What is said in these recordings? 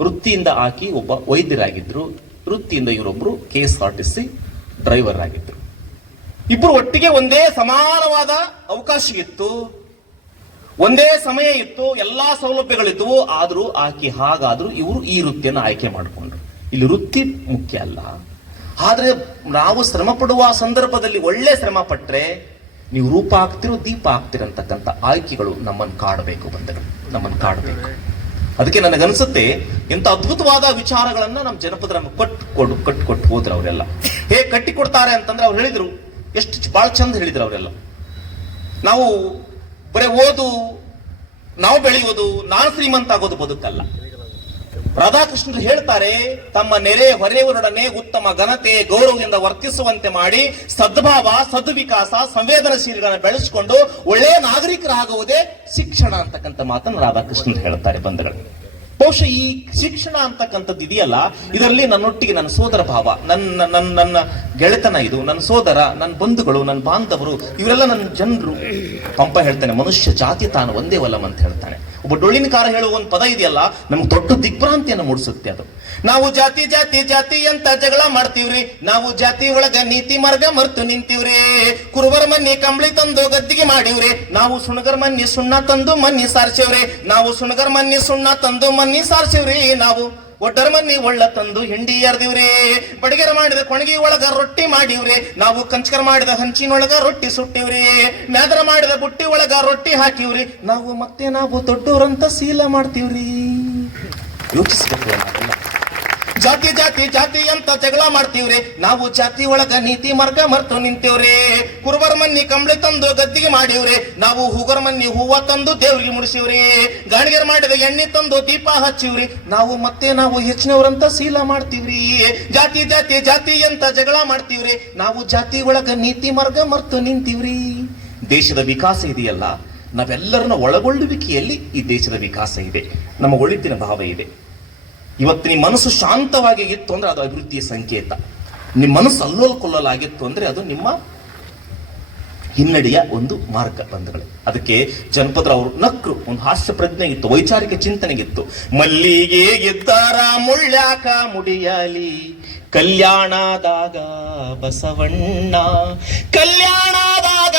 ವೃತ್ತಿಯಿಂದ ಆಕಿ ಒಬ್ಬ ವೈದ್ಯರಾಗಿದ್ರು. ವೃತ್ತಿಯಿಂದ ಇವರೊಬ್ರು K S R T C driver ಆಗಿದ್ರು. ಇಬ್ರು ಒಟ್ಟಿಗೆ ಒಂದೇ ಸಮಾನವಾದ ಅವಕಾಶ ಇತ್ತು. ಒಂದೇ ಸಮಯ ಇತ್ತು, ಎಲ್ಲಾ ಸೌಲಭ್ಯಗಳಿದ್ದವು ಆದರೂ ಆಕೆ ಹಾಗಾದ್ರೂ ಇವರು ಈ ವೃತ್ತಿಯನ್ನು ಆಯ್ಕೆ ಮಾಡಿಕೊಂಡ್ರು. ಇಲ್ಲಿ ವೃತ್ತಿ ಮುಖ್ಯ ಅಲ್ಲ. ಆದ್ರೆ ನಾವು ಶ್ರಮ ಪಡುವ ಸಂದರ್ಭದಲ್ಲಿ ಒಳ್ಳೆ ಶ್ರಮ ಪಟ್ರೆ ನೀವು ರೂಪ ಆಗ್ತಿರೋ ದೀಪ ಆಗ್ತಿರಂತಕ್ಕಂಥ ಆಯ್ಕೆಗಳು ನಮ್ಮನ್ನು ಕಾಡಬೇಕು ಬಂಧಗಳು, ನಮ್ಮನ್ನು ಕಾಡಬೇಕು. ಅದಕ್ಕೆ ನನಗನ್ಸುತ್ತೆ ಇಂಥ ಅದ್ಭುತವಾದ ವಿಚಾರಗಳನ್ನ ನಮ್ಮ ಜನಪದ ನಮಗೆ ಕೊಟ್ಟು ಕೊಟ್ಟು ಹೋದ್ರು ಅವರೆಲ್ಲ. ಹೇಗೆ ಕಟ್ಟಿಕೊಡ್ತಾರೆ ಅಂತಂದ್ರೆ ಅವ್ರು ಹೇಳಿದ್ರು, ಎಷ್ಟು ಬಹಳ ಚಂದ ಹೇಳಿದ್ರು ಅವರೆಲ್ಲ. ನಾವು ಬರೀ ಓದು, ನಾವು ಬೆಳೆಯೋದು, ನಾನು ಶ್ರೀಮಂತ ಆಗೋದು ಬದುಕಲ್ಲ. ರಾಧಾಕೃಷ್ಣರು ಹೇಳ್ತಾರೆ, ತಮ್ಮ ನೆರೆ ಹೊರೆಯವರೊಡನೆ ಉತ್ತಮ ಘನತೆ ಗೌರವದಿಂದ ವರ್ತಿಸುವಂತೆ ಮಾಡಿ ಸದ್ಭಾವ, ಸದ್ವಿಕಾಸ ಸಂವೇದನಶೀಲಗಳನ್ನ ಬೆಳೆಸಿಕೊಂಡು ಒಳ್ಳೆಯ ನಾಗರಿಕರಾಗುವುದೇ ಶಿಕ್ಷಣ ಅಂತಕ್ಕಂಥ ಮಾತನ್ನು ರಾಧಾಕೃಷ್ಣರು ಹೇಳ್ತಾರೆ ಬಂಧುಗಳು. ಬಹುಶಃ ಈ ಶಿಕ್ಷಣ ಅಂತಕ್ಕಂಥದ್ದು ಇದೆಯಲ್ಲ? ಇದರಲ್ಲಿ ನನ್ನೊಟ್ಟಿಗೆ ನನ್ನ ಸೋದರ ಭಾವ, ನನ್ನ ನನ್ನ ನನ್ನ ಗೆಳೆತನ ಇದು, ನನ್ನ ಸೋದರ, ನನ್ನ ಬಂಧುಗಳು, ನನ್ನ ಬಾಂಧವರು, ಇವರೆಲ್ಲ ನನ್ನ ಜನರು. ಪಂಪ ಹೇಳ್ತಾನೆ, ಮನುಷ್ಯ ಜಾತಿ ತಾನು ಒಂದೇ ವಲಂ ಅಂತ ಹೇಳ್ತಾನೆ. ಒಬ್ಬ ಡೊಳ್ಳಿನಕಾರ ಹೇಳುವ ಒಂದು ಪದ ಇದೆಯಲ್ಲ, ನಮ್ಗೆ ದೊಡ್ಡ ದಿಗ್ಭ್ರಾಂತಿಯನ್ನು ಮೂಡಿಸುತ್ತೆ ಅದು. ನಾವು ಜಾತಿ ಜಾತಿ ಜಾತಿ ಅಂತ ಜಗಳ ಮಾಡ್ತೀವ್ರಿ? ನಾವು ಜಾತಿ ಒಳಗ ನೀತಿ ಮಾರ್ಗ ಮರ್ತು ನಿಂತೀವ್ರಿ. ಕುರುಬರ ಮನ್ನಿ ಕಂಬಳಿ ತಂದು ಗದ್ದಿಗೆ ಮಾಡಿವ್ರಿ. ನಾವು ಸುಣಗರ್ ಮನ್ನಿ ಸುಣ್ಣ ತಂದು ಮನ್ನಿ ಸಾರ್ಸೇವ್ರಿ. ನಾವು ಸುಣಗರ್ ಮನ್ನಿ ಸುಣ್ಣ ತಂದು ಮನ್ನಿ ಸಾರ್ಸೇವ್ರಿ ನಾವು. ಒಡ್ಡರ ಮನ್ನಿ ಒಳ್ಳ ತಂದು ಹಿಂಡಿ ಎರ್ದಿವ್ರಿ ಬಡಿಗೆರ ಮಾಡಿದ ಕೊಣಗಿ ಒಳಗ ರೊಟ್ಟಿ ಮಾಡಿವ್ರಿ. ನಾವು ಕಂಚಕರ ಮಾಡಿದ ಹಂಚಿನೊಳಗ ರೊಟ್ಟಿ ಸುಟ್ಟಿವ್ರಿ. ಮ್ಯಾದರ ಮಾಡಿದ ಬುಟ್ಟಿ ಒಳಗ ರೊಟ್ಟಿ ಹಾಕಿವ್ರಿ. ನಾವು ಮತ್ತೆ ನಾವು ದೊಡ್ಡವ್ರಂತ ಸೀಲ ಮಾಡ್ತೀವ್ರಿ. ಯೋಚಿಸ್ಬೇಕು. ಜಾತಿ ಜಾತಿ ಜಾತಿ ಅಂತ ಜಗಳ ಮಾಡ್ತೀವ್ರಿ. ನಾವು ಜಾತಿ ಒಳಗ ನೀತಿ ಮಾರ್ಗ ಮರ್ತು ನಿಂತೀವ್ರಿ. ಕುರುಬರ ಮನ್ನಿ ಕಂಬಳಿ ತಂದು ಗದ್ದಿಗೆ ಮಾಡಿವ್ರಿ. ನಾವು ಹುಗರ್ ಮನ್ನಿ ಹೂವ ತಂದು ದೇವ್ರಿಗೆ ಮುಡಿಸಿವ್ರಿ. ಗಾಣಿಗೆರ್ ಮಾಡಿದ ಎಣ್ಣೆ ತಂದು ದೀಪ ಹಚ್ಚಿವ್ರಿ. ನಾವು ಮತ್ತೆ ನಾವು ಹೆಚ್ಚಿನವ್ರಂತ ಸೀಲ ಮಾಡ್ತೀವ್ರಿ. ಜಾತಿ ಜಾತಿ ಜಾತಿ ಅಂತ ಜಗಳ ಮಾಡ್ತೀವ್ರಿ. ನಾವು ಜಾತಿ ಒಳಗ ನೀತಿ ಮಾರ್ಗ ಮರ್ತು ನಿಂತೀವ್ರಿ. ದೇಶದ ವಿಕಾಸ ಇದೆಯಲ್ಲ, ನಾವೆಲ್ಲರನ್ನ ಒಳಗೊಳ್ಳುವಿಕೆಯಲ್ಲಿ ಈ ದೇಶದ ವಿಕಾಸ ಇದೆ. ನಮ್ಮ ಒಳಿತಿನ ಭಾವ ಇದೆ. ಇವತ್ತು ನಿಮ್ಮ ಮನಸ್ಸು ಶಾಂತವಾಗಿ ಇತ್ತು ಅಂದ್ರೆ ಅದು ಅಭಿವೃದ್ಧಿಯ ಸಂಕೇತ. ನಿಮ್ಮ ಮನಸ್ಸು ಅಲ್ಲೋಲ್ ಕೊಲ್ಲಲಾಗಿತ್ತು ಅಂದ್ರೆ ಅದು ನಿಮ್ಮ ಹಿನ್ನಡೆಯ ಒಂದು ಮಾರ್ಗ ಬಂಧುಗಳೇ. ಅದಕ್ಕೆ ಜನಪದರ ಅವರು ನಕ್ರು, ಒಂದು ಹಾಸ್ಯ ಪ್ರಜ್ಞೆ ಇತ್ತು, ವೈಚಾರಿಕ ಚಿಂತನೆಗಿತ್ತು. ಮಲ್ಲಿಗೆ ಗೆದ್ದಾರ ಮುಳ್ಳ್ಯಾಕ ಮುಡಿಯಲಿ. ಕಲ್ಯಾಣದಾಗ ಬಸವಣ್ಣ ಕಲ್ಯಾಣದಾಗ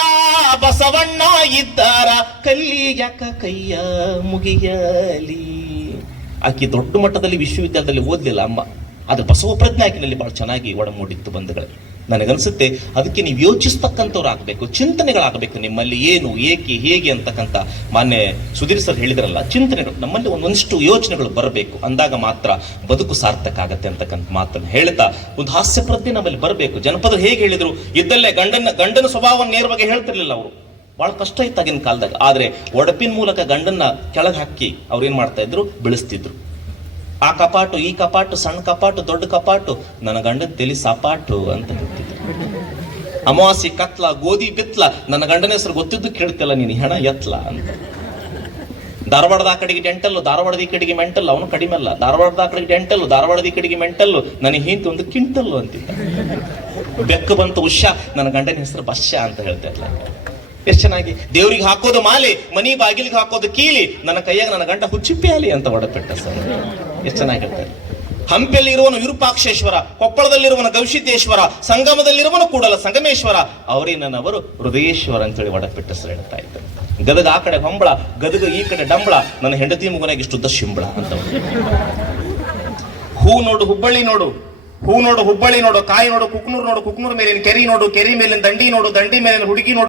ಬಸವಣ್ಣ ಇದ್ದಾರ ಕಲ್ಲಿಯಾಕ ಕೈಯ ಮುಗಿಯಲಿ. ಆಕೆ ದೊಡ್ಡ ಮಟ್ಟದಲ್ಲಿ ವಿಶ್ವವಿದ್ಯಾಲಯದಲ್ಲಿ ಓದಲಿಲ್ಲ, ಅಮ್ಮ. ಅದು ಬಸವ ಪ್ರಜ್ಞೆ ಆಕಿನಲ್ಲಿ ಬಹಳ ಚೆನ್ನಾಗಿ ಒಡಮೂಡಿತ್ತು ಬಂಧುಗಳೇ. ನನಗನ್ಸುತ್ತೆ, ಅದಕ್ಕೆ ನೀವು ಯೋಚಿಸ್ತಕ್ಕಂಥವ್ರು ಆಗಬೇಕು ಚಿಂತನೆಗಳಾಗಬೇಕು ನಿಮ್ಮಲ್ಲಿ ಏನು, ಏಕೆ, ಹೇಗೆ ಅಂತಕ್ಕಂಥ. ಮಾನ್ಯ ಸುಧೀರ್ ಸರ್ ಹೇಳಿದ್ರಲ್ಲ, ಚಿಂತನೆಗಳು, ನಮ್ಮಲ್ಲಿ ಒಂದೊಂದಿಷ್ಟು ಯೋಚನೆಗಳು ಬರಬೇಕು. ಅಂದಾಗ ಮಾತ್ರ ಬದುಕು ಸಾರ್ಥಕ ಆಗತ್ತೆ ಅಂತಕ್ಕಂಥ ಮಾತನ್ನು ಹೇಳ್ತಾ, ಒಂದು ಹಾಸ್ಯ ಪ್ರಜ್ಞೆ ನಮ್ಮಲ್ಲಿ ಬರಬೇಕು. ಜನಪದರು ಹೇಗೆ ಹೇಳಿದ್ರು, ಇದ್ದಲ್ಲೇ ಗಂಡನ ಗಂಡನ ಸ್ವಭಾವವನ್ನು ನೇರವಾಗಿ ಹೇಳ್ತಿರ್ಲಿಲ್ಲ ಅವರು. ಬಹಳ ಕಷ್ಟ ಇತ್ತು ಆಗಿನ ಕಾಲದಾಗ. ಆದರೆ ಒಡಪಿನ ಮೂಲಕ ಗಂಡನ್ನ ಕೆಳಗೆ ಹಾಕಿ ಅವ್ರೇನು ಮಾಡ್ತಾ ಇದ್ರು? ಬೆಳೆಸ್ತಿದ್ರು. ಆ ಕಪಾಟು, ಈ ಕಪಾಟು, ಸಣ್ಣ ಕಪಾಟು, ದೊಡ್ಡ ಕಪಾಟು, ನನ್ನ ಗಂಡನ ತೆಲಿ ಸಪಾಟು ಅಂತ ಹೇಳ್ತಿದ್ರು. ಅಮಾವಾಸಿ ಕತ್ಲ, ಗೋಧಿ ಬಿತ್ಲ, ನನ್ನ ಗಂಡನ ಹೆಸರು ಗೊತ್ತಿದ್ದು ಕೇಳ್ತಿಲ್ಲ ನೀನು ಹೆಣ ಎತ್ಲ ಅಂತ. ಧಾರವಾಡದ ಆ ಕಡೆಗೆ ಡೆಂಟಲ್ಲು, ಧಾರವಾಡದ ಈ ಕಡೆಗೆ ಮೆಂಟಲ್ ಅವನು ಕಡಿಮೆ ಅಲ್ಲ. ಧಾರವಾಡದ ಆ ಕಡೆಗೆ ಡೆಂಟಲ್ಲು, ಧಾರವಾಡದ ಈ ಕಡೆಗೆ ಮೆಂಟಲ್ಲು ನನಗೆ ಹಿಂತಿ ಒಂದು ಕಿಂಟಲ್ಲು ಅಂತಿದ್ದ. ಬೆಕ್ಕು ಬಂತು ಉಷಾ ನನ್ನ ಗಂಡನ ಹೆಸರು ಬಶ್ಯ ಅಂತ ಹೇಳ್ತಿರ್ಲ ಎಷ್ಟು ಚೆನ್ನಾಗಿ? ದೇವ್ರಿಗೆ ಹಾಕೋದು ಮಾಲೆ, ಮನಿ ಬಾಗಿಲಿಗೆ ಹಾಕೋದು ಕೀಲಿ, ನನ್ನ ಕೈಯಾಗ ನನ್ನ ಗಂಡ ಹುಚ್ಚಿಪ್ಪಿ ಆಲಿ ಅಂತ ಒಡಪೆಟ್ಟ ಸರ್. ಎಷ್ಟು ಚೆನ್ನಾಗಿ ಹೇಳ್ತಾರೆ. ಹಂಪಿಯಲ್ಲಿರುವನು ವಿರೂಪಾಕ್ಷೇಶ್ವರ, ಕೊಪ್ಪಳದಲ್ಲಿರುವನು ಗವಿಸಿದ್ದೇಶ್ವರ, ಸಂಗಮದಲ್ಲಿರುವನು ಕೂಡಲ ಸಂಗಮೇಶ್ವರ, ಅವರೇ ನನ್ನವರು ಹೃದಯೇಶ್ವರ ಅಂತೇಳಿ ಒಡಪೆಟ್ಟ ಸರ್ ಹೇಳ್ತಾ ಇದ್ದರು. ಗದಗ ಆ ಕಡೆ ಹೊಂಬಳ, ಗದಗ ಈ ಕಡೆ ಡಂಬಳ, ನನ್ನ ಹೆಂಡತಿ ಮಗನಾಗಿ ಇಷ್ಟುದ್ದ ಶಿಂಬಳ ಅಂತ ಹೂ ನೋಡು, ಹುಬ್ಬಳ್ಳಿ ನೋಡು. ಹೂ ನೋಡು, ಹುಬ್ಬಳ್ಳಿ ನೋಡು, ಕಾಯಿ ನೋಡು, ಕುಕ್ನೂರ್ ನೋಡು, ಕುಕ್ನೂರ್ ಮೇಲಿನ ಕೆರಿ ನೋಡು, ಕೆರಿ ಮೇಲಿನ ದಂಡಿ ನೋಡು, ದಂಡಿ ಮೇಲಿನ ಹುಡುಗಿ ನೋಡು.